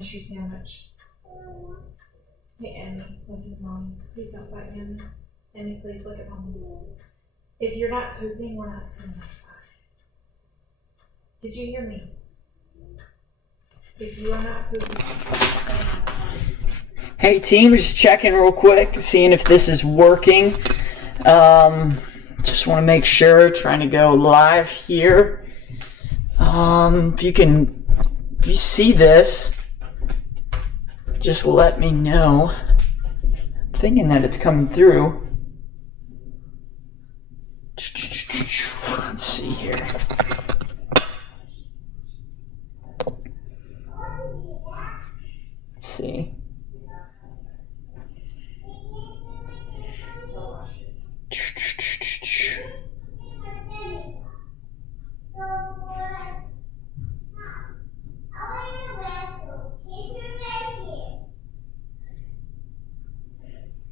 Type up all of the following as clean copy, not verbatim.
Your sandwich. Hey, Emmy, listen, Mommy. Please don't fight me on this. Emmy, please look at Mommy. If you're not pooping, we're not sitting on fire. Did you hear me? If you are not pooping, hey team, just checking real quick, seeing if this is working. Just want to make sure, trying to go live here. If you see this, just let me know. I'm thinking that it's coming through. Let's see here. Let's see.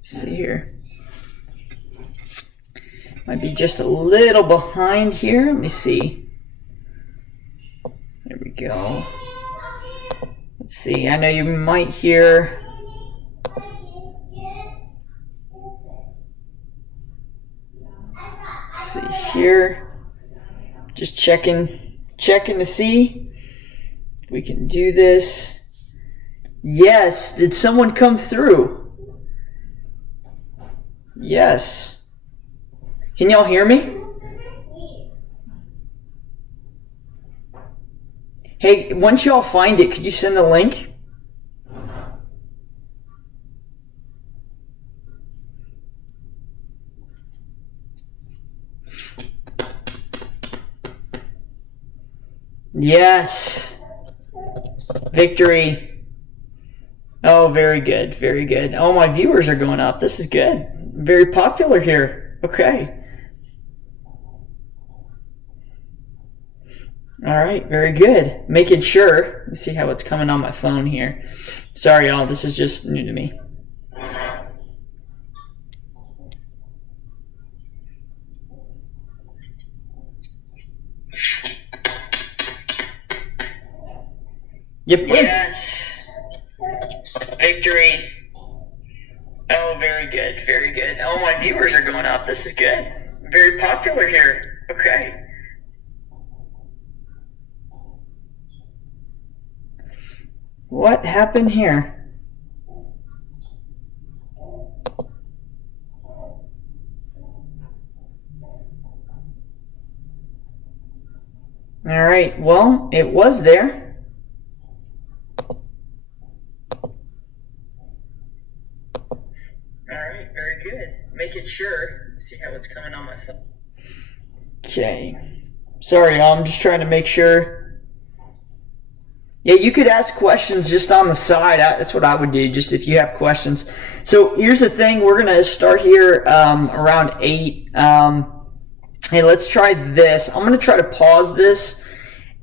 Let's see here. Might be just a little behind here. Let me see. There we go. Let's see. I know you might hear. Let's see here. Just checking to see if we can do this. Yes. Did someone come through? Yes. Can y'all hear me? Hey, once y'all find it, could you send the link? Yes. Victory. Oh, very good. Very good. Oh, my viewers are going up. This is good. Very popular here. Okay. All right, very good. Making sure. Let me see how it's coming on my phone here. Sorry, y'all. This is just new to me. Yep. Yes. Victory. Oh, very good. Very good. Oh, my viewers are going up. This is good. Very popular here. Okay. What happened here? All right. Well, it was there. All right. Very good. Making sure. See how it's coming on my phone. Okay. Sorry, I'm just trying to make sure. Yeah, you could ask questions just on the side. That's what I would do, just if you have questions. So here's the thing. We're going to start here around 8. Hey, let's try this. I'm going to try to pause this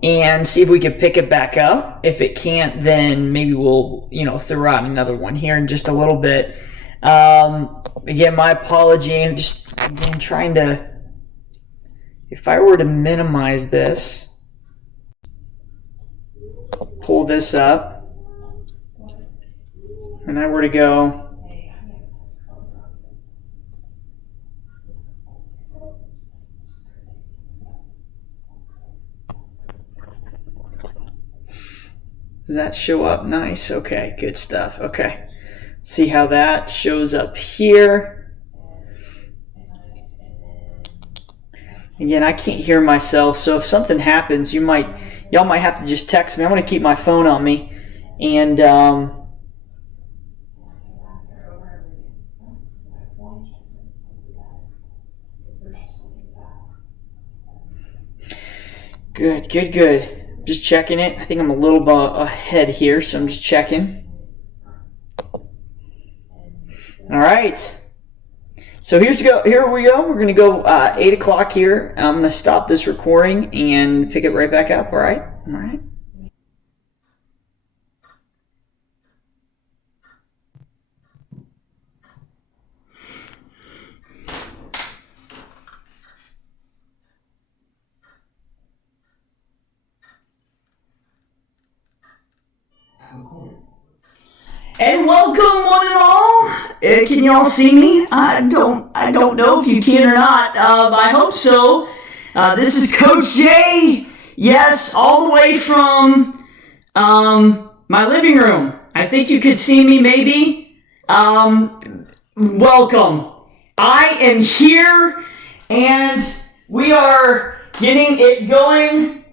and see if we can pick it back up. If it can't, then maybe we'll, throw out another one here in just a little bit. Again, my apology. I'm just, again, trying to, if I were to minimize this, pull this up, and I were to go does that show up? Nice. Okay, good stuff. Okay, let's see how that shows up here. Again, I can't hear myself, so if something happens, y'all might have to just text me. I'm going to keep my phone on me, and good. Just checking it. I think I'm a little bit ahead here, so I'm just checking. All right. So here we go. We're going to go 8 o'clock here. I'm going to stop this recording and pick it right back up. All right. Recorded. And welcome, one and all. Can you all see me? I don't know if you can or not. I hope so. This is Coach Jay. Yes, all the way from my living room. I think you could see me, maybe. Welcome. I am here, and we are getting it going.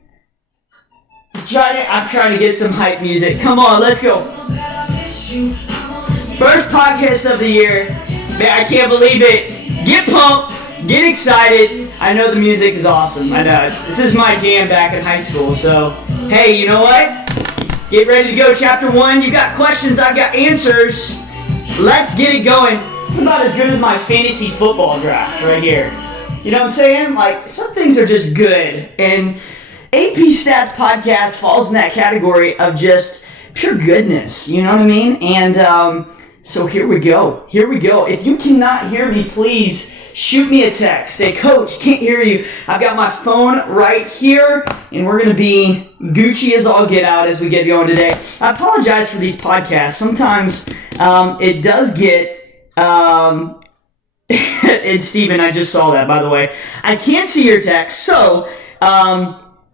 I'm trying to get some hype music. Come on, let's go. First podcast of the year. Man, I can't believe it. Get pumped. Get excited. I know the music is awesome. I know. This is my jam back in high school. So, hey, you know what? Get ready to go. Chapter 1. You got questions. I've got answers. Let's get it going. It's about as good as my fantasy football draft right here. You know what I'm saying? Like, some things are just good. And AP Stats Podcast falls in that category of just pure goodness. You know what I mean? And so here we go. Here we go. If you cannot hear me, please shoot me a text. Say, Coach, can't hear you. I've got my phone right here, and we're going to be Gucci as all get out as we get going today. I apologize for these podcasts. Sometimes it does get... and Steven, I just saw that, by the way. I can't see your text, so...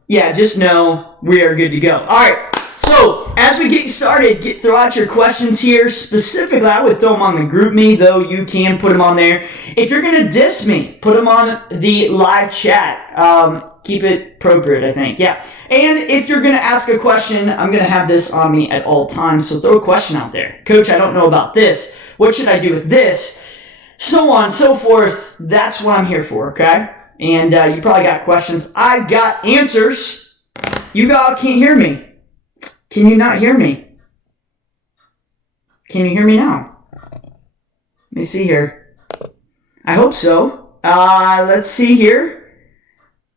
yeah, just know we are good to go. All right, so as we get started, throw out your questions here. Specifically, I would throw them on the group me, though you can put them on there. If you're going to diss me, put them on the live chat. Keep it appropriate, I think. Yeah. And if you're going to ask a question, I'm going to have this on me at all times, so throw a question out there. Coach, I don't know about this. What should I do with this? So on and so forth. That's what I'm here for, okay? And you probably got questions. I've got answers. You all can't hear me. Can you not hear me? Can you hear me now? Let me see here. I hope so. Let's see here.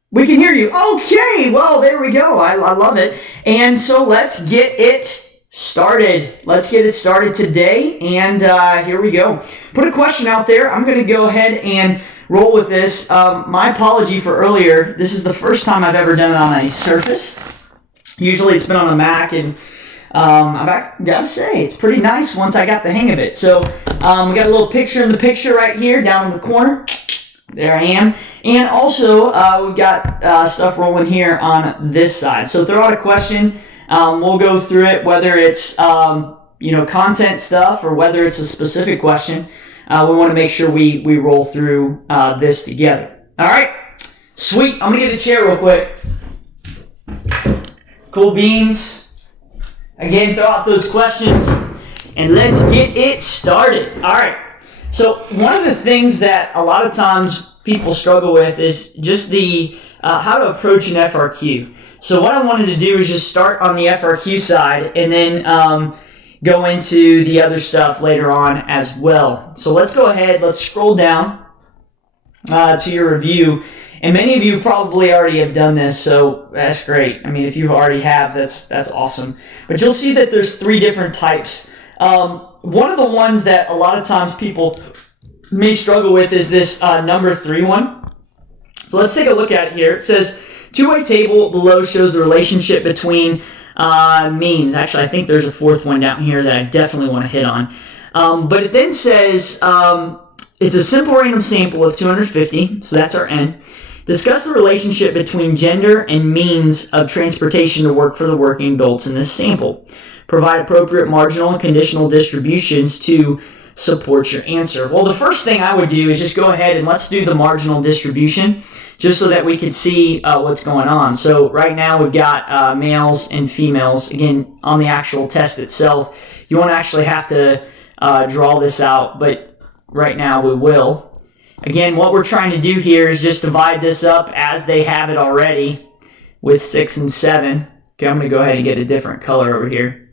We can hear you. Okay, well, there we go. I love it. And so let's get it started. Let's get it started today. And here we go. Put a question out there. I'm going to go ahead and roll with this. My apology for earlier. This is the first time I've ever done it on a Surface. Usually it's been on a Mac, and I've got to say, it's pretty nice once I got the hang of it. So we got a little picture in the picture right here down in the corner. There I am. And also we've got stuff rolling here on this side. So throw out a question. We'll go through it, whether it's content stuff or whether it's a specific question. We want to make sure we roll through this together. All right? Sweet. I'm going to get a chair real quick. Cool beans. Again, throw out those questions, and let's get it started. All right. So one of the things that a lot of times people struggle with is just the how to approach an FRQ. So what I wanted to do is just start on the FRQ side and then go into the other stuff later on as well. So let's go ahead. Let's scroll down to your review. And many of you probably already have done this, so that's great. I mean, if you already have, that's awesome. But you'll see that there's 3 different types. One of the ones that a lot of times people may struggle with is this number 3 one. So let's take a look at it here. It says, two-way table below shows the relationship between means. Actually, I think there's a 4th one down here that I definitely want to hit on. But it then says, it's a simple random sample of 250, so that's our N. Discuss the relationship between gender and means of transportation to work for the working adults in this sample. Provide appropriate marginal and conditional distributions to support your answer. Well, the first thing I would do is just go ahead and let's do the marginal distribution just so that we can see what's going on. So right now we've got males and females. Again, on the actual test itself, you won't actually have to draw this out, but right now we will. Again, what we're trying to do here is just divide this up as they have it already with 6 and 7. Okay, I'm going to go ahead and get a different color over here.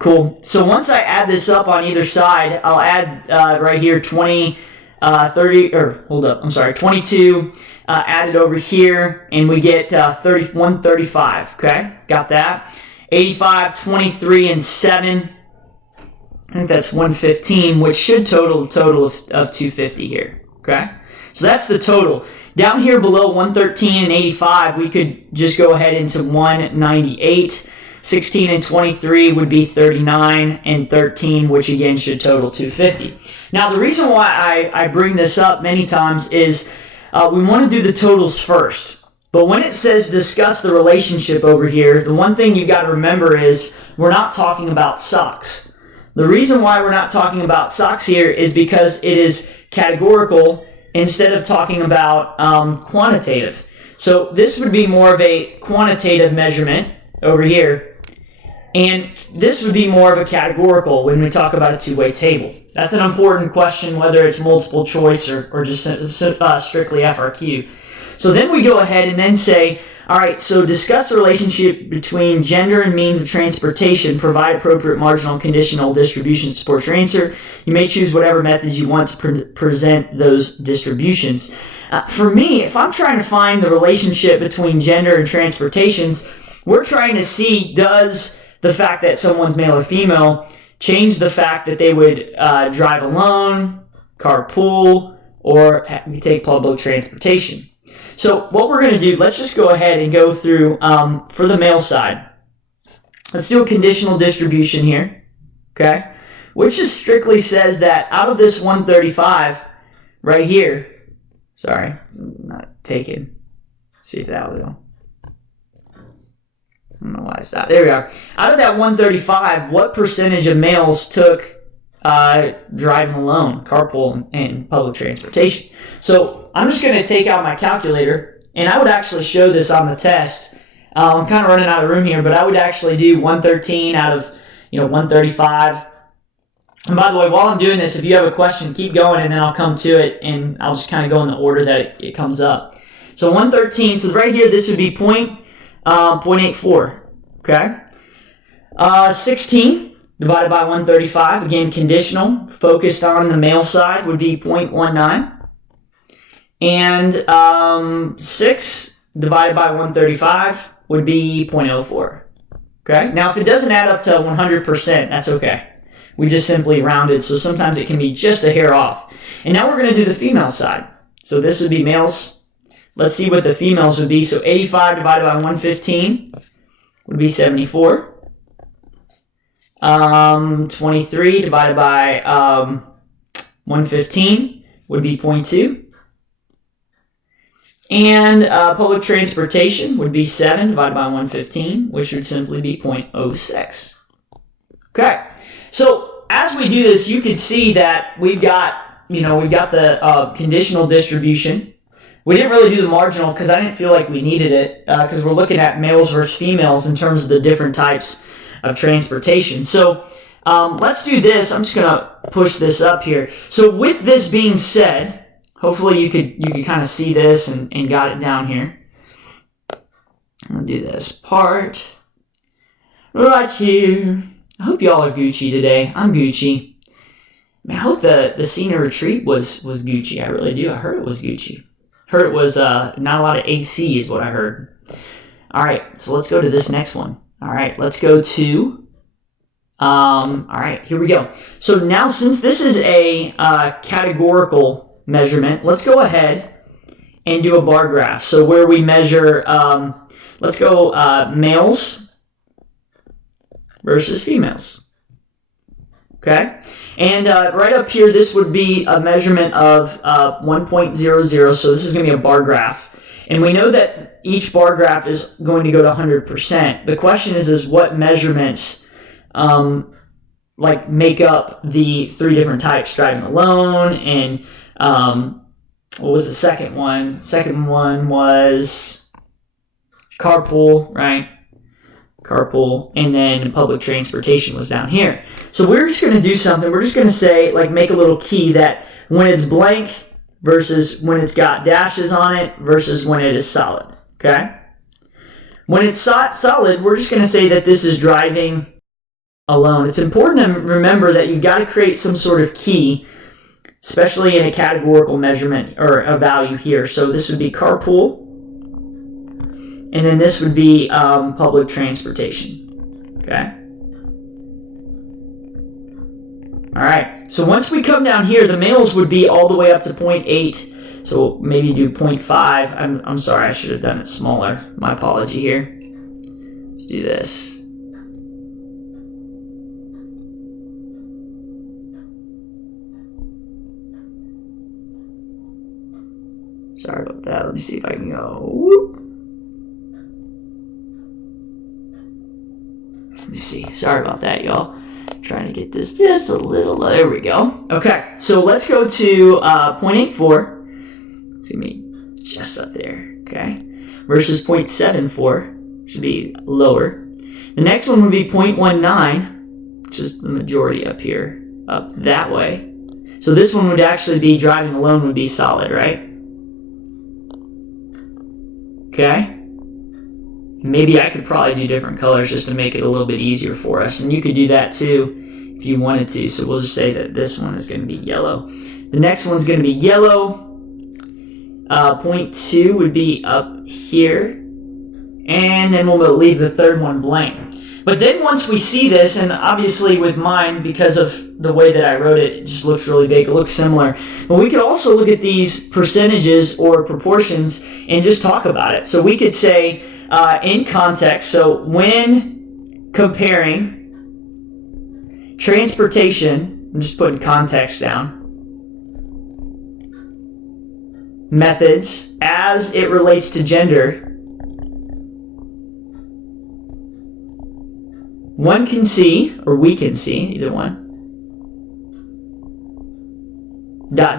Cool. So once I add this up on either side, I'll add right here 22 added over here, and we get 135. Okay, got that. 85, 23, and 7. I think that's 115, which should total a total of 250 here. Okay, so that's the total. Down here below 113 and 85, we could just go ahead into 198. 16 and 23 would be 39 and 13, which again should total 250. Now, the reason why I bring this up many times is we want to do the totals first. But when it says discuss the relationship over here, the one thing you've got to remember is we're not talking about socks. The reason why we're not talking about socks here is because it is categorical instead of talking about quantitative. So this would be more of a quantitative measurement over here. And this would be more of a categorical when we talk about a two-way table. That's an important question, whether it's multiple choice or just strictly FRQ. So then we go ahead and then say, all right, so discuss the relationship between gender and means of transportation. Provide appropriate marginal conditional distribution to support your answer. You may choose whatever methods you want to present those distributions. For me, if I'm trying to find the relationship between gender and transportations, we're trying to see, does the fact that someone's male or female change the fact that they would drive alone, carpool, or take public transportation. So what we're going to do, let's just go ahead and go through for the male side. Let's do a conditional distribution here, okay? Which just strictly says that out of this 135 right here, sorry, not taken. See if that will go. I don't know why I stopped. There we are. Out of that 135, what percentage of males took driving alone, carpool, and public transportation? So I'm just going to take out my calculator, and I would actually show this on the test. I'm kind of running out of room here, but I would actually do 113 out of 135. And by the way, while I'm doing this, if you have a question, keep going, and then I'll come to it, and I'll just kind of go in the order that it comes up. So 113, so right here, this would be 0.84, okay? 16 divided by 135, again, conditional, focused on the male side, would be 0.19. And 6 divided by 135 would be 0.04, okay? Now, if it doesn't add up to 100%, that's okay. We just simply rounded, so sometimes it can be just a hair off. And now we're going to do the female side. So this would be males. Let's see what the females would be. So 85 divided by 115 would be 74. 23 divided by 115 would be 0.2. And public transportation would be 7 divided by 115, which would simply be 0.06. Okay, so as we do this, you can see that we've got the conditional distribution. We didn't really do the marginal because I didn't feel like we needed it because we're looking at males versus females in terms of the different types of transportation. So let's do this. I'm just going to push this up here. So with this being said, hopefully you could kind of see this and got it down here. I'm going to do this part right here. I hope y'all are Gucci today. I'm Gucci. Man, I hope the senior retreat was Gucci. I really do. I heard it was Gucci. Heard it was not a lot of AC is what I heard. All right, so let's go to this next one. All right, let's go to, all right, here we go. So now since this is a categorical measurement, let's go ahead and do a bar graph. So where we measure, let's go males versus females. Okay? And right up here, this would be a measurement of 1.00. So this is going to be a bar graph. And we know that each bar graph is going to go to 100%. The question is what measurements make up the three different types, driving alone, and what was the second one? Second one was carpool, right? Carpool, and then public transportation was down here. So we're just going to do something. We're just going to say, make a little key that when it's blank versus when it's got dashes on it versus when it is solid, okay? When it's solid, we're just going to say that this is driving alone. It's important to remember that you've got to create some sort of key, especially in a categorical measurement or a value here. So this would be carpool. And then this would be public transportation, okay? All right, so once we come down here, the males would be all the way up to 0.8, so maybe do 0.5. I'm sorry, I should have done it smaller. My apology here. Let's do this. Sorry about that. Let me see if I can go. Whoop. Let me see. Sorry about that, y'all. Trying to get this just a little. There we go. Okay, so let's go to 0.84. It's going to be just up there. Okay, versus 0.74, should be lower. The next one would be 0.19, which is the majority up here, up that way. So this one would actually be driving alone would be solid, right? Okay. Maybe I could probably do different colors just to make it a little bit easier for us. And you could do that too if you wanted to. So we'll just say that this one is going to be yellow. The next one's going to be yellow. 0.2 would be up here. And then we'll leave the third one blank. But then once we see this, and obviously with mine, because of the way that I wrote it, it just looks really big. It looks similar. But we could also look at these percentages or proportions and just talk about it. So we could say in context, so when comparing transportation, I'm just putting context down, methods as it relates to gender, one can see, or we can see, either one, ... No, ...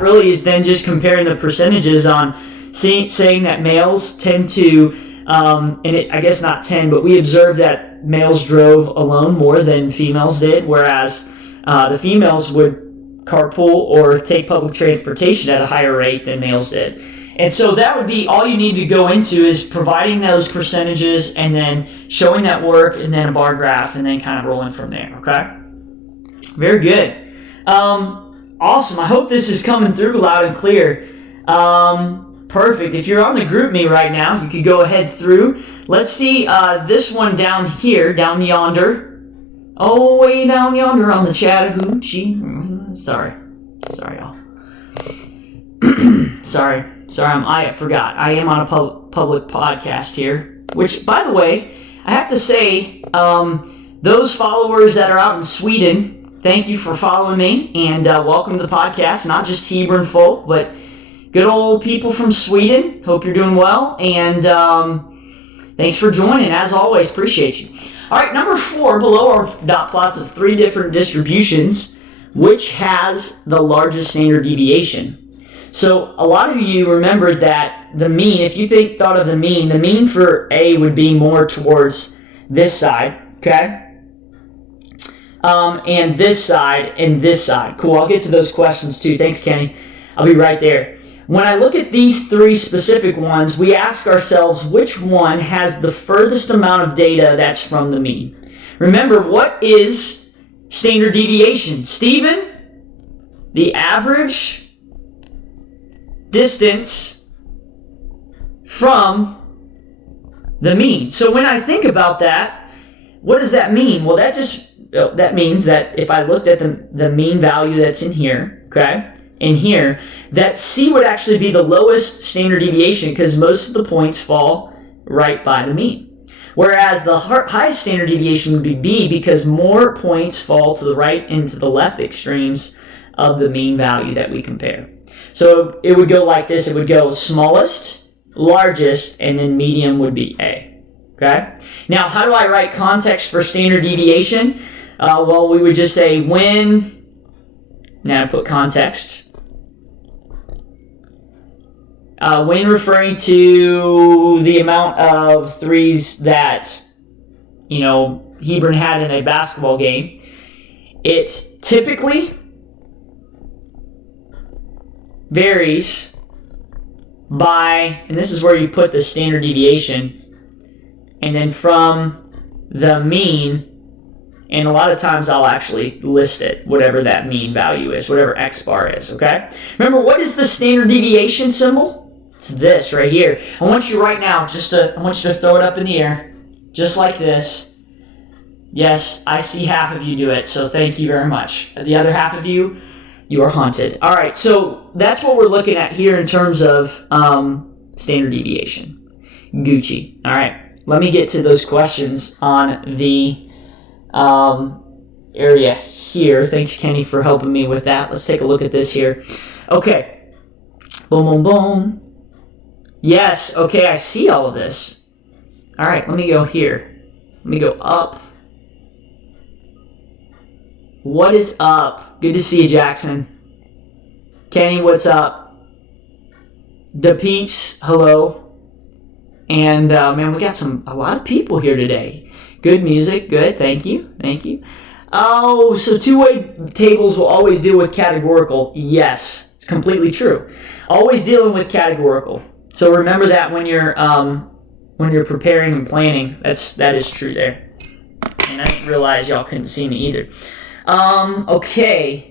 really is then just comparing the percentages on saying that males tend to, I guess not tend, but we observed that males drove alone more than females did, whereas the females would carpool or take public transportation at a higher rate than males did. And so that would be all you need to go into is providing those percentages and then showing that work and then a bar graph and then kind of rolling from there, okay? Very good. Awesome. I hope this is coming through loud and clear. Perfect. If you're on the group me right now, you could go ahead through. Let's see this one down here, down yonder. Oh, way down yonder on the Chattahoochee. Sorry, y'all. Sorry, I forgot. I am on a public podcast here. Which, by the way, I have to say, those followers that are out in Sweden, thank you for following me, and welcome to the podcast. Not just Hebron folk, but good old people from Sweden. Hope you're doing well, and thanks for joining. As always, appreciate you. All right, number 4, below our dot plots of 3 different distributions, which has the largest standard deviation. So a lot of you remembered that the mean, if you thought of the mean for A would be more towards this side, okay? And this side and this side. Cool, I'll get to those questions too. Thanks, Kenny. I'll be right there. When I look at these 3 specific ones, we ask ourselves which one has the furthest amount of data that's from the mean. Remember, what is standard deviation? Stephen, the average distance from the mean. So when I think about that, what does that mean? Well, that means that if I looked at the mean value that's in here, okay, in here, that C would actually be the lowest standard deviation because most of the points fall right by the mean. Whereas the highest standard deviation would be B because more points fall to the right and to the left extremes of the mean value that we compare. So it would go like this. It would go smallest, largest, and then medium would be A. Okay? Now, how do I write context for standard deviation? Well, we would just say when, now I put context. When referring to the amount of threes that, Hebron had in a basketball game, it typically varies by, and this is where you put the standard deviation, and then from the mean, and a lot of times I'll actually list it, whatever that mean value is, whatever X bar is, okay? Remember, what is the standard deviation symbol? It's this right here. I want you right now, I want you to throw it up in the air, just like this. Yes, I see half of you do it, so thank you very much. The other half of you, you are haunted. All right, so that's what we're looking at here in terms of standard deviation. Gucci. All right, let me get to those questions on the area here. Thanks, Kenny, for helping me with that. Let's take a look at this here. Okay, Boom, boom, boom. Yes, okay, I see all of this. All right, let me go here. Let me go up. What is up? Good to see you, Jackson. Kenny, what's up? The peeps, hello. And man, we got a lot of people here today. Good music, good. Thank you. Oh, so two-way tables will always deal with categorical. Yes, it's completely true. Always dealing with categorical. So remember that when you're preparing and planning. That is true there. And I didn't realize y'all couldn't see me either. Okay.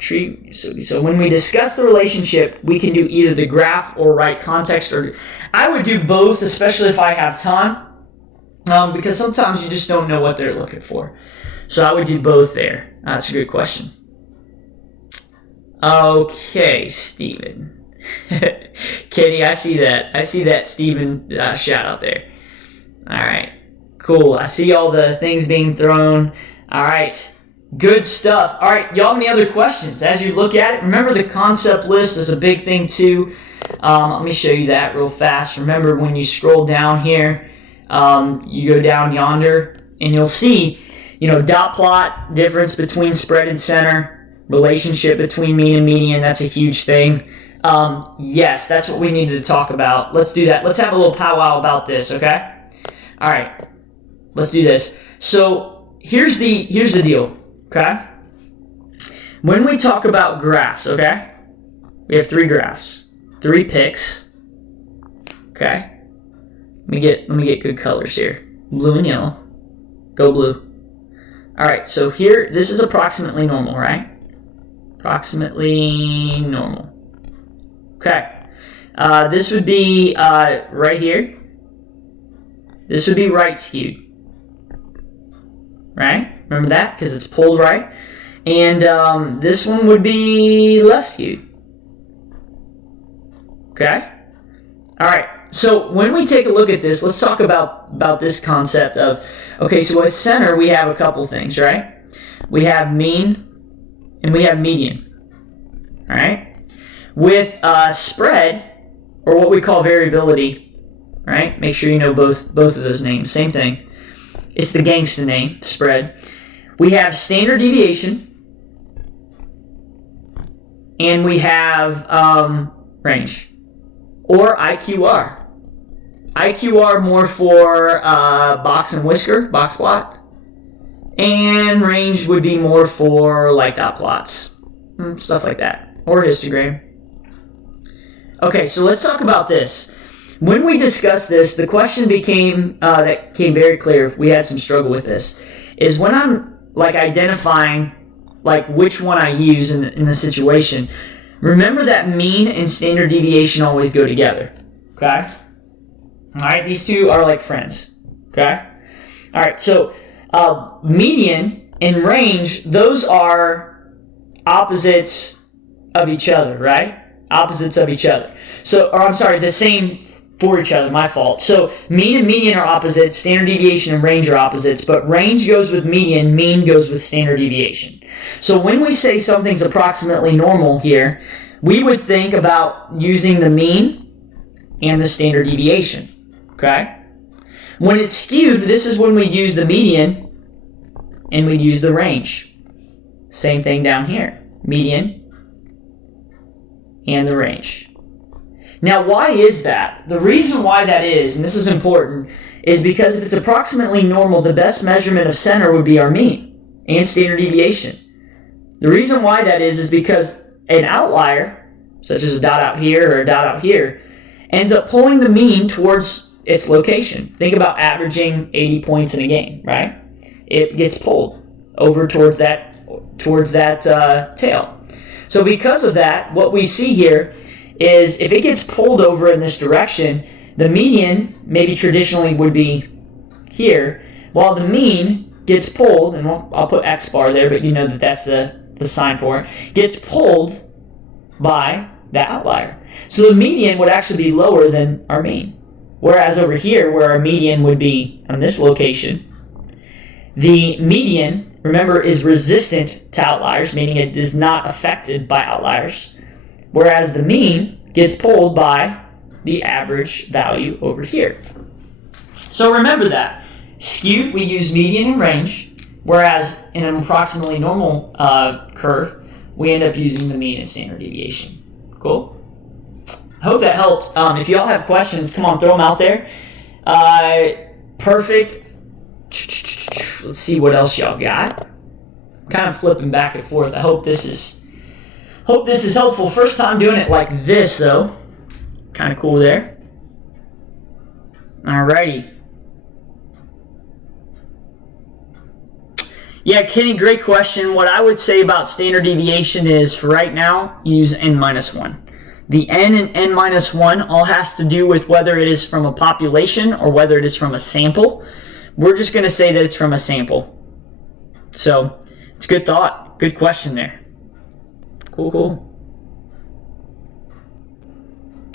So when we discuss the relationship, we can do either the graph or write context, or I would do both, especially if I have time, because sometimes you just don't know what they're looking for. So I would do both there. That's a good question. Okay, Steven. Katie, I see that Steven shout out there. All right, cool. I see all the things being thrown. All right. Good stuff. All right, y'all have any other questions? As you look at it, remember the concept list is a big thing too. Let me show you that real fast. Remember when you scroll down here, you go down yonder, and you'll see, dot plot, difference between spread and center, relationship between mean and median. That's a huge thing. Yes, that's what we needed to talk about. Let's do that. Let's have a little powwow about this, okay? All right, let's do this. So here's the deal. Okay? When we talk about graphs, okay? We have 3 graphs. 3 picks. Okay? Let me get good colors here. Blue and yellow. Go blue. Alright, so here, this is approximately normal, right? Approximately normal. Okay. This would be right here. This would be right skewed. Right? Remember that? Because it's pulled right. And this one would be left skewed. Okay? Alright, so when we take a look at this, let's talk about this concept of, okay, so with center, we have a couple things, right? We have mean and we have median. Alright? With spread, or what we call variability, right? Make sure you know both of those names. Same thing. It's the gangsta name, spread. We have standard deviation, and we have range, or IQR. IQR more for box and whisker, box plot, and range would be more for like dot plots, stuff like that, or histogram. Okay, so let's talk about this. When we discussed this, the question became very clear. We had some struggle with this. Is when I'm like identifying like which one I use in the situation. Remember that mean and standard deviation always go together. Okay. All right. These two are like friends. Okay. All right. So median and range, those are opposites of each other, right? Opposites of each other. So, or I'm sorry, the same for each other, my fault. So mean and median are opposites, standard deviation and range are opposites, but range goes with median, mean goes with standard deviation. So when we say something's approximately normal here, we would think about using the mean and the standard deviation, okay? When it's skewed, this is when we use the median and we use the range. Same thing down here, median and the range. Now, why is that? The reason why that is, and this is important, is because if it's approximately normal, the best measurement of center would be our mean and standard deviation. The reason why that is because an outlier, such as a dot out here or a dot out here, ends up pulling the mean towards its location. Think about averaging 80 points in a game, right? It gets pulled over towards that tail. So because of that, what we see here is if it gets pulled over in this direction, the median maybe traditionally would be here, while the mean gets pulled, and I'll put X bar there, but you know that that's the sign for it, gets pulled by that outlier. So the median would actually be lower than our mean. Whereas over here, where our median would be on this location, the median, remember, is resistant to outliers, meaning it is not affected by outliers. Whereas the mean gets pulled by the average value over here. So remember that. Skew, we use median and range, whereas in an approximately normal curve, we end up using the mean and standard deviation. Cool? I hope that helped. If y'all have questions, come on, throw them out there. Perfect. Let's see what else y'all got. Kind of flipping back and forth. I hope this is helpful. First time doing it like this, though. Kind of cool there. Alrighty. Yeah, Kenny, great question. What I would say about standard deviation is, for right now, use n-1. The n and n-1 all has to do with whether it is from a population or whether it is from a sample. We're just going to say that it's from a sample. So, it's a good thought. Good question there. Cool.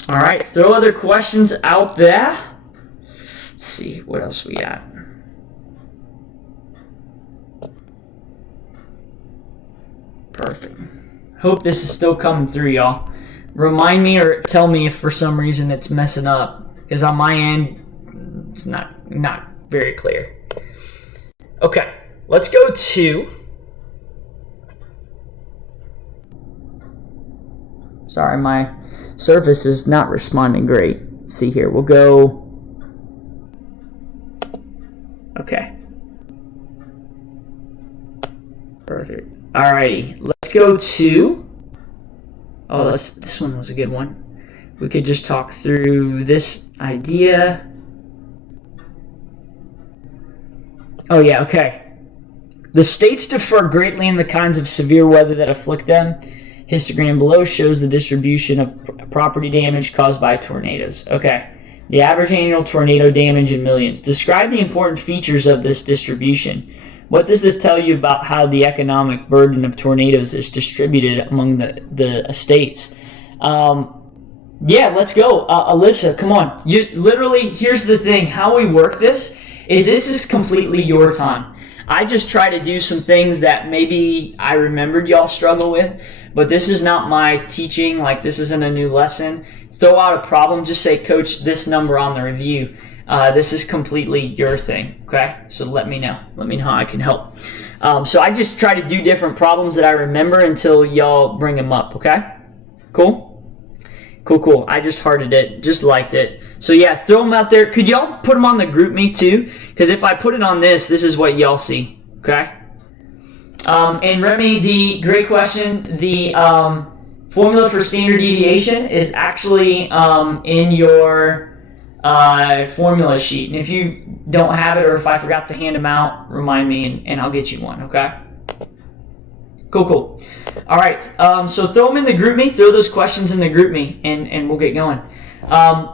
All right, throw other questions out there. Let's see, what else we got? Perfect. Hope this is still coming through, y'all. Remind me or tell me if for some reason it's messing up, because on my end, it's not very clear. Okay, let's go to... Sorry, my Surface is not responding great. Let's see here, we'll go... Okay. Perfect. Alrighty, let's go to... Oh, this one was a good one. We could just talk through this idea. Oh yeah, okay. The states differ greatly in the kinds of severe weather that afflict them. Histogram below shows the distribution of property damage caused by tornadoes. Okay. The average annual tornado damage in millions. Describe the important features of this distribution. What does this tell you about how the economic burden of tornadoes is distributed among the states? Yeah, let's go. Alyssa, come on. Literally, here's the thing. How we work this is completely your time. I just try to do some things that maybe I remembered y'all struggle with, but this is not my teaching. Like, this isn't a new lesson. Throw out a problem. Just say, Coach, this number on the review. This is completely your thing, okay? So let me know. Let me know how I can help. So I just try to do different problems that I remember until y'all bring them up, okay? Cool? Cool. I just hearted it, just liked it. So yeah, throw them out there. Could y'all put them on the group me too? Because if I put it on this is what y'all see, okay? And Remy, the great question, the formula for standard deviation is actually in your formula sheet. And if you don't have it, or if I forgot to hand them out, remind me and I'll get you one, okay? Cool. All right, so throw them in the group me, throw those questions in the group me, and we'll get going.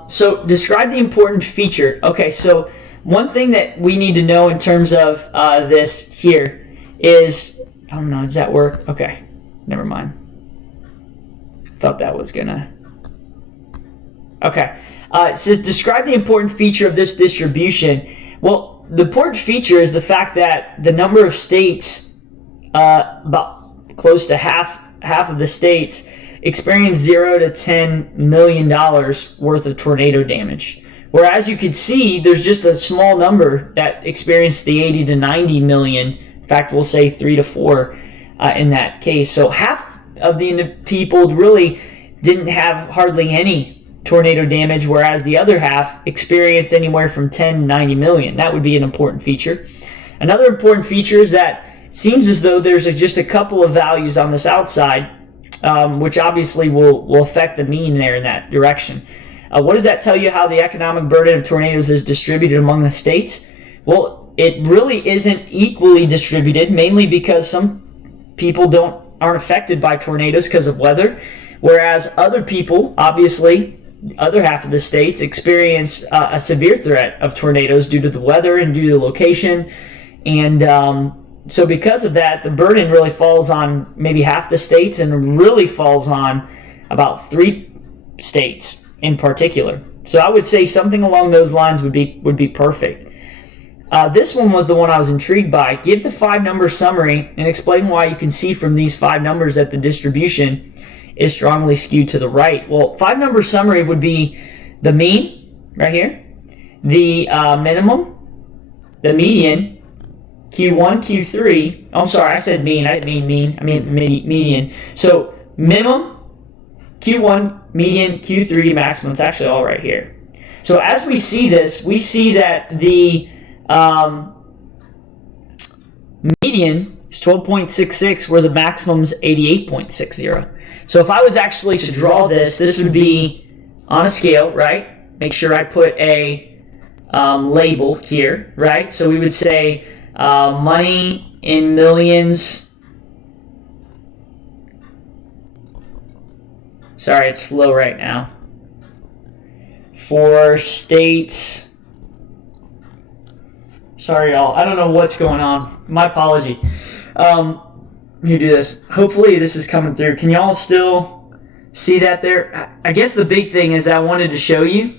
So describe the important feature. Okay, so one thing that we need to know in terms of this here is, I don't know, does that work? Okay, never mind. Thought that was gonna... Okay, it says describe the important feature of this distribution. Well, the important feature is the fact that the number of states, about close to half of the states, experience $0 to $10 million worth of tornado damage. Whereas you could see there's just a small number that experienced the 80 to 90 million. In fact, we'll say 3 to 4 in that case. So half of the people really didn't have hardly any tornado damage, whereas the other half experienced anywhere from 10 to 90 million. That would be an important feature. Another important feature is that it seems as though there's just a couple of values on this outside, which obviously will affect the mean there in that direction. What does that tell you how the economic burden of tornadoes is distributed among the states? Well, it really isn't equally distributed, mainly because some people aren't affected by tornadoes because of weather, whereas other people, obviously, other half of the states experience a severe threat of tornadoes due to the weather and due to the location. And so because of that, the burden really falls on maybe half the states and really falls on about 3 states in particular. So I would say something along those lines would be perfect. This one was the one I was intrigued by. Give the 5-number summary and explain why you can see from these 5 numbers that the distribution is strongly skewed to the right. Well, 5-number summary would be the mean, right here, the minimum, the median, Q1, Q3. Oh, I'm sorry, I said mean. I didn't mean mean. I mean median. So minimum, Q1, median, Q3, maximum. It's actually all right here. So as we see this, we see that the median is 12.66, where the maximum is 88.60. So if I was actually to draw this, this would be on a scale, right? Make sure I put a label here, right? So we would say money in millions. Sorry, it's slow right now. For states. Sorry, y'all. I don't know what's going on. My apology. Let me do this. Hopefully this is coming through. Can y'all still see that there? I guess the big thing is that I wanted to show you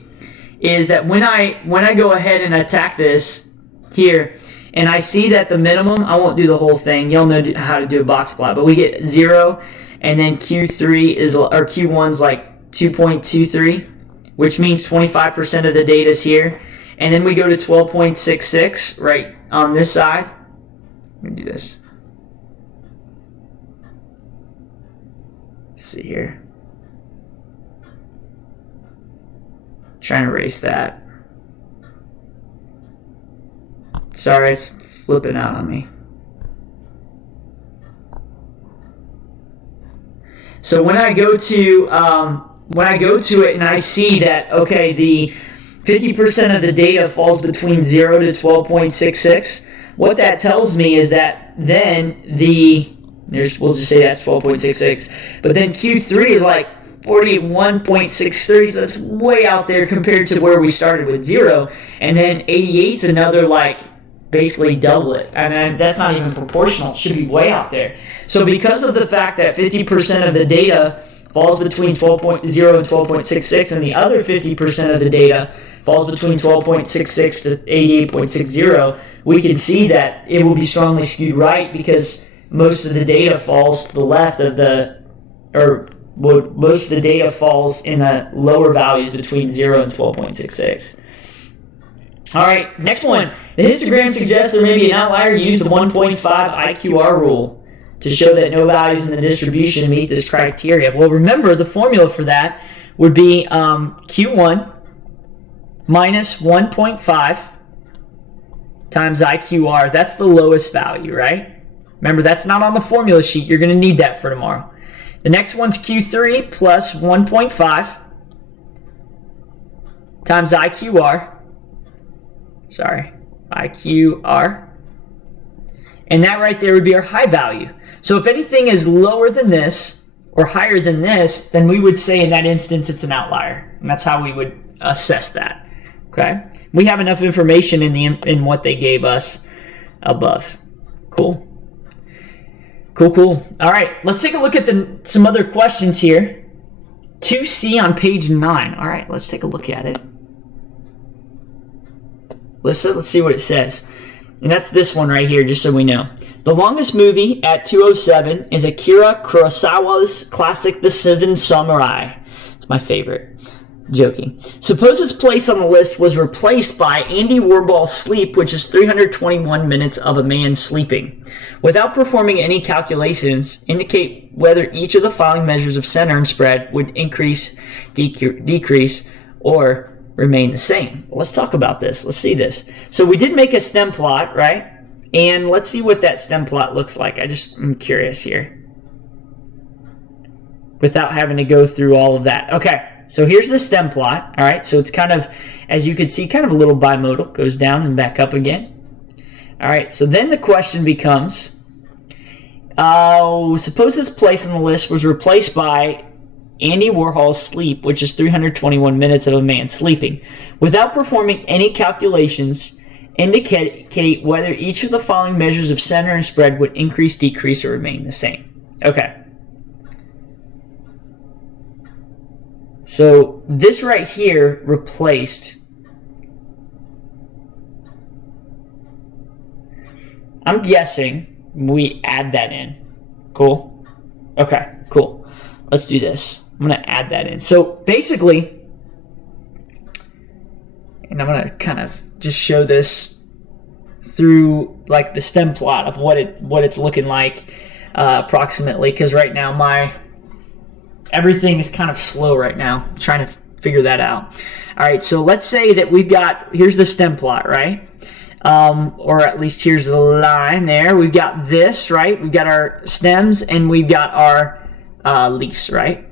is that when I go ahead and attack this here, and I see that the minimum, I won't do the whole thing. Y'all know how to do a box plot, but we get 0, and then Q3 is, or Q1's like 2.23, which means 25% of the data is here. And then we go to 12.66 right on this side. Let me do this. Let's see here. Trying to erase that. Sorry, it's flipping out on me. So when I go to it and I see that, okay, the 50% of the data falls between 0 to 12.66, what that tells me is that then we'll just say that's 12.66, but then Q3 is like 41.63, so that's way out there compared to where we started with 0, and then 88's another like basically double it, and that's not even proportional. It should be way out there. So because of the fact that 50% of the data falls between 12.0 and 12.66, and the other 50% of the data falls between 12.66 to 88.60, we can see that it will be strongly skewed right because most of the data falls to the left of most of the data falls in the lower values between 0 and 12.66. All right, next one. The histogram suggests there may be an outlier. Use the 1.5 IQR rule to show that no values in the distribution meet this criteria. Well, remember, the formula for that would be Q1 minus 1.5 times IQR. That's the lowest value, right? Remember, that's not on the formula sheet. You're going to need that for tomorrow. The next one's Q3 plus 1.5 times IQR. Sorry, IQR. And that right there would be our high value. So if anything is lower than this or higher than this, then we would say in that instance it's an outlier. And that's how we would assess that. Okay? We have enough information in what they gave us above. Cool. Cool. All right, let's take a look at some other questions here. 2C on page 9. All right, let's take a look at it. Let's see what it says. And that's this one right here, just so we know. The longest movie at 2:07 is Akira Kurosawa's classic The Seven Samurai. It's my favorite. Joking. Suppose its place on the list was replaced by Andy Warhol's Sleep, which is 321 minutes of a man sleeping. Without performing any calculations, indicate whether each of the following measures of center and spread would increase, decrease, or remain the same. Let's talk about this. Let's see this. So we did make a stem plot, right? And let's see what that stem plot looks like. I'm curious here. Without having to go through all of that. Okay, so here's the stem plot. All right, so it's kind of, as you can see, kind of a little bimodal. Goes down and back up again. All right, so then the question becomes, suppose this place on the list was replaced by Andy Warhol's Sleep, which is 321 minutes of a man sleeping. Without performing any calculations, indicate whether each of the following measures of center and spread would increase, decrease, or remain the same. Okay. So this right here replaced. I'm guessing we add that in. Cool? Okay, cool. let's do this. I'm going to add that in. So basically, and I'm going to kind of just show this through like the stem plot of what it's looking like approximately, because right now everything is kind of slow right now. I'm trying to figure that out. All right, so let's say that here's the stem plot, right? Or at least here's the line there. We've got this, right? We've got our stems and we've got our leaves, right?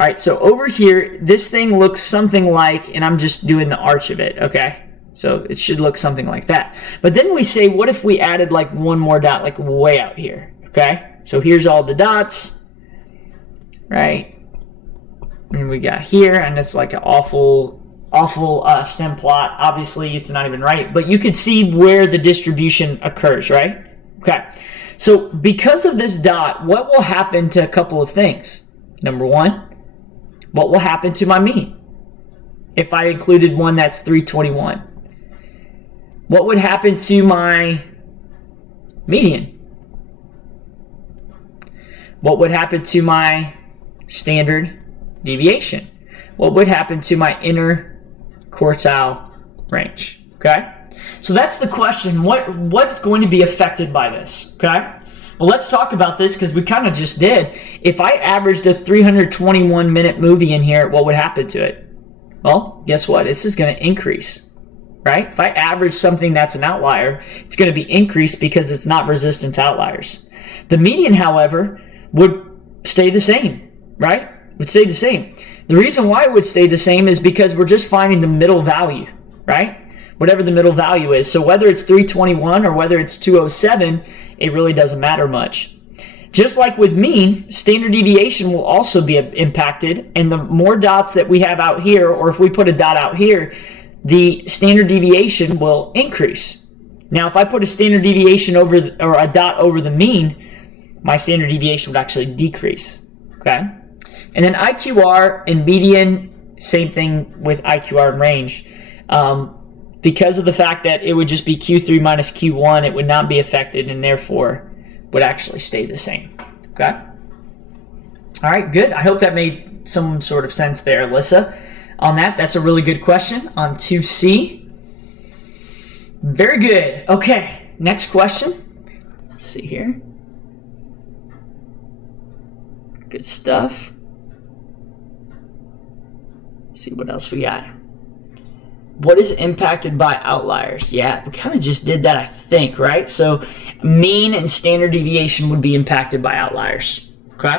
All right, so over here, this thing looks something like, and I'm just doing the arch of it, okay? So it should look something like that. But then we say, what if we added like one more dot, like way out here, okay? So here's all the dots, right? And we got here, and it's like an awful stem plot. Obviously, it's not even right, but you could see where the distribution occurs, right? Okay. So because of this dot, what will happen to a couple of things? Number one, what will happen to my mean? If I included one that's 321. What would happen to my median? What would happen to my standard deviation? What would happen to my inner quartile range? Okay, so that's the question. What's going to be affected by this? Okay, well, let's talk about this because we kind of just did. If I averaged a 321-minute movie in here, what would happen to it? Well, guess what? This is going to increase, right? If I average something that's an outlier, it's going to be increased because it's not resistant to outliers. The median, however, would stay the same, right? Would stay the same. The reason why it would stay the same is because we're just finding the middle value, right? Whatever the middle value is. So whether it's 321 or whether it's 207, it really doesn't matter much. Just like with mean, standard deviation will also be impacted, and the more dots that we have out here, or if we put a dot out here, the standard deviation will increase. Now, if I put a standard deviation or a dot over the mean, my standard deviation would actually decrease, okay? And then IQR and median, same thing with IQR and range. Because of the fact that it would just be Q3 minus Q1, it would not be affected and therefore would actually stay the same, okay? All right, good. I hope that made some sort of sense there, Alyssa. On that, that's a really good question on 2C. Very good. Okay, next question. Let's see here. Good stuff. Let's see what else we got. What is impacted by outliers? Yeah, we kind of just did that, I think, right? So mean and standard deviation would be impacted by outliers. Okay?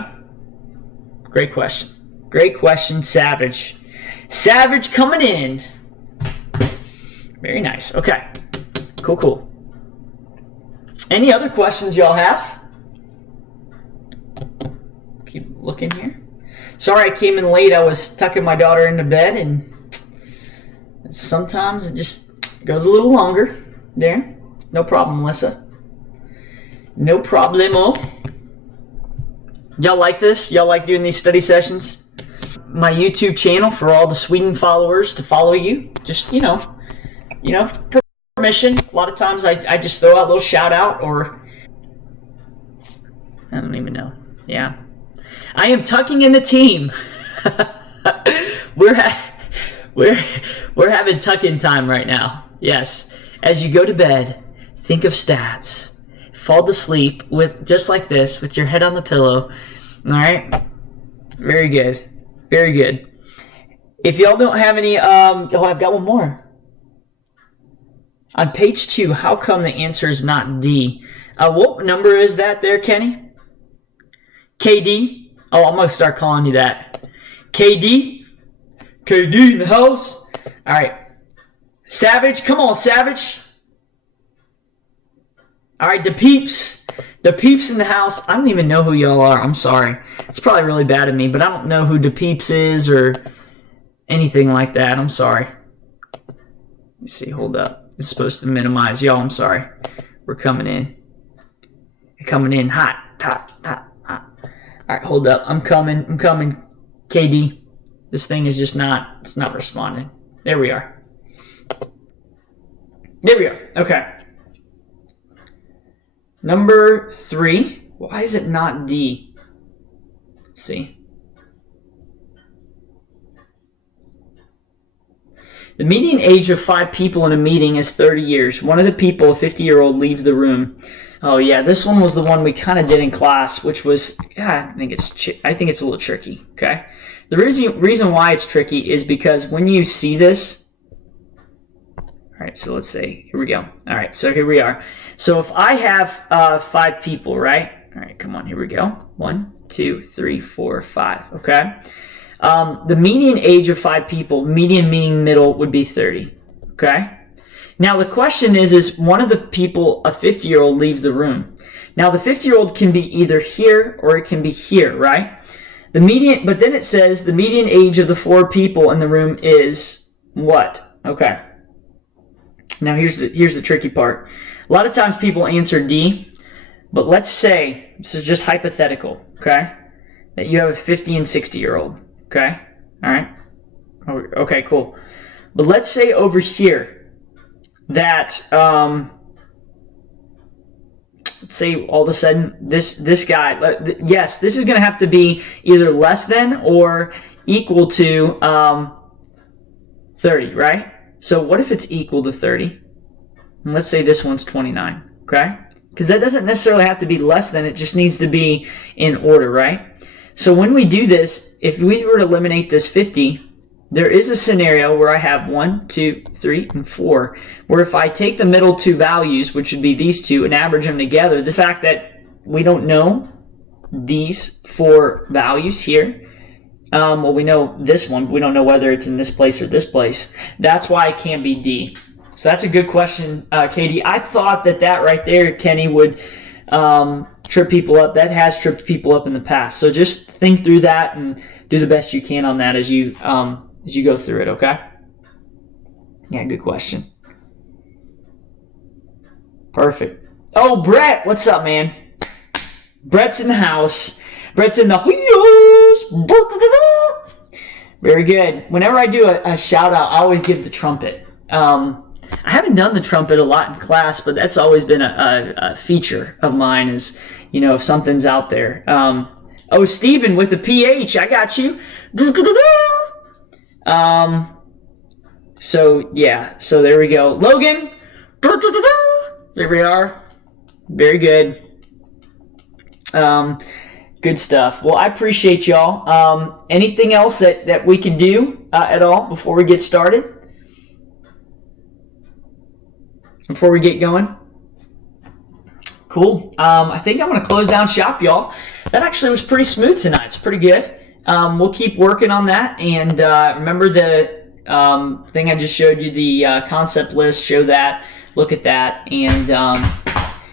Great question. Great question, Savage. Savage coming in. Very nice. Okay. Cool, cool. Any other questions y'all have? Keep looking here. Sorry I came in late. I was tucking my daughter into bed, and sometimes it just goes a little longer there. No problem, Melissa. No problemo. Y'all like this? Y'all like doing these study sessions? My YouTube channel for all the Sweden followers to follow you. Just, permission. A lot of times I just throw out a little shout out, or I don't even know. Yeah. I am tucking in the team. We're having tuck-in time right now. Yes. As you go to bed, think of stats. Fall to sleep with just like this, with your head on the pillow. All right. Very good. Very good. If y'all don't have any, I've got one more. On page 2, how come the answer is not D? What number is that there, Kenny? KD? Oh, I'm going to start calling you that. KD? KD in the house? All right. Savage, come on, Savage. All right, the peeps. The peeps in the house. I don't even know who y'all are. I'm sorry. It's probably really bad of me, but I don't know who the peeps is or anything like that. I'm sorry. Let's see, hold up. It's supposed to minimize. Y'all, I'm sorry. We're coming in. We're coming in hot, hot, hot, hot. All right, hold up. I'm coming, KD. This thing is just it's not responding. There we are. There we are. Okay. Number 3. Why is it not D? Let's see. The median age of 5 people in a meeting is 30 years. One of the people, a 50-year-old, leaves the room. Oh yeah, this one was the one we kind of did in class, which was, I think it's a little tricky, okay? The reason why it's tricky is because when you see this, all right, so let's say, here we go. All right, so here we are. So if I have 5 people, right? All right, come on, here we go. 1, 2, 3, 4, 5, okay? The median age of 5 people, median meaning middle, would be 30, okay? Now the question is one of the people, a 50-year-old, leaves the room. Now the 50-year-old can be either here or it can be here, right? The median, but then it says the median age of the 4 people in the room is what? Okay. Now here's the tricky part. A lot of times people answer D, but let's say, this is just hypothetical, okay? That you have a 50 and 60-year-old, okay? All right? Okay, cool. But let's say over here that, let's say all of a sudden this guy, yes, this is going to have to be either less than or equal to 30, right? So what if it's equal to 30? And let's say this one's 29, okay? Because that doesn't necessarily have to be less than, it just needs to be in order, right? So when we do this, if we were to eliminate this 50, there is a scenario where I have 1, 2, 3, and 4, where if I take the middle 2 values, which would be these two, and average them together, the fact that we don't know these 4 values here, well, we know this one, but we don't know whether it's in this place or this place. That's why it can't be D. So that's a good question, Katie. I thought that right there, Kenny, would trip people up. That has tripped people up in the past. So just think through that and do the best you can on that as you go through it, okay? Yeah, good question. Perfect. Oh, Brett, what's up, man? Brett's in the house. Brett's in the house. Very good. Whenever I do a shout out, I always give the trumpet. I haven't done the trumpet a lot in class, but that's always been a feature of mine is, if something's out there. Oh, Steven with the PH, I got you. So yeah, so there we go. Logan, there we are. Very good. Good stuff. Well, I appreciate y'all. Anything else that we can do at all before we get started? Before we get going? Cool. I think I'm going to close down shop, y'all. That actually was pretty smooth tonight. It's pretty good. We'll keep working on that. And remember the thing I just showed you, the concept list. Show that. Look at that. And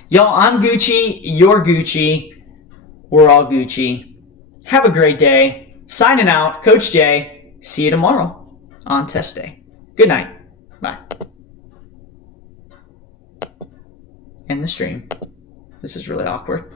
y'all, I'm Gucci. You're Gucci. We're all Gucci. Have a great day. Signing out. Coach Jay. See you tomorrow on test day. Good night. Bye. End the stream. This is really awkward.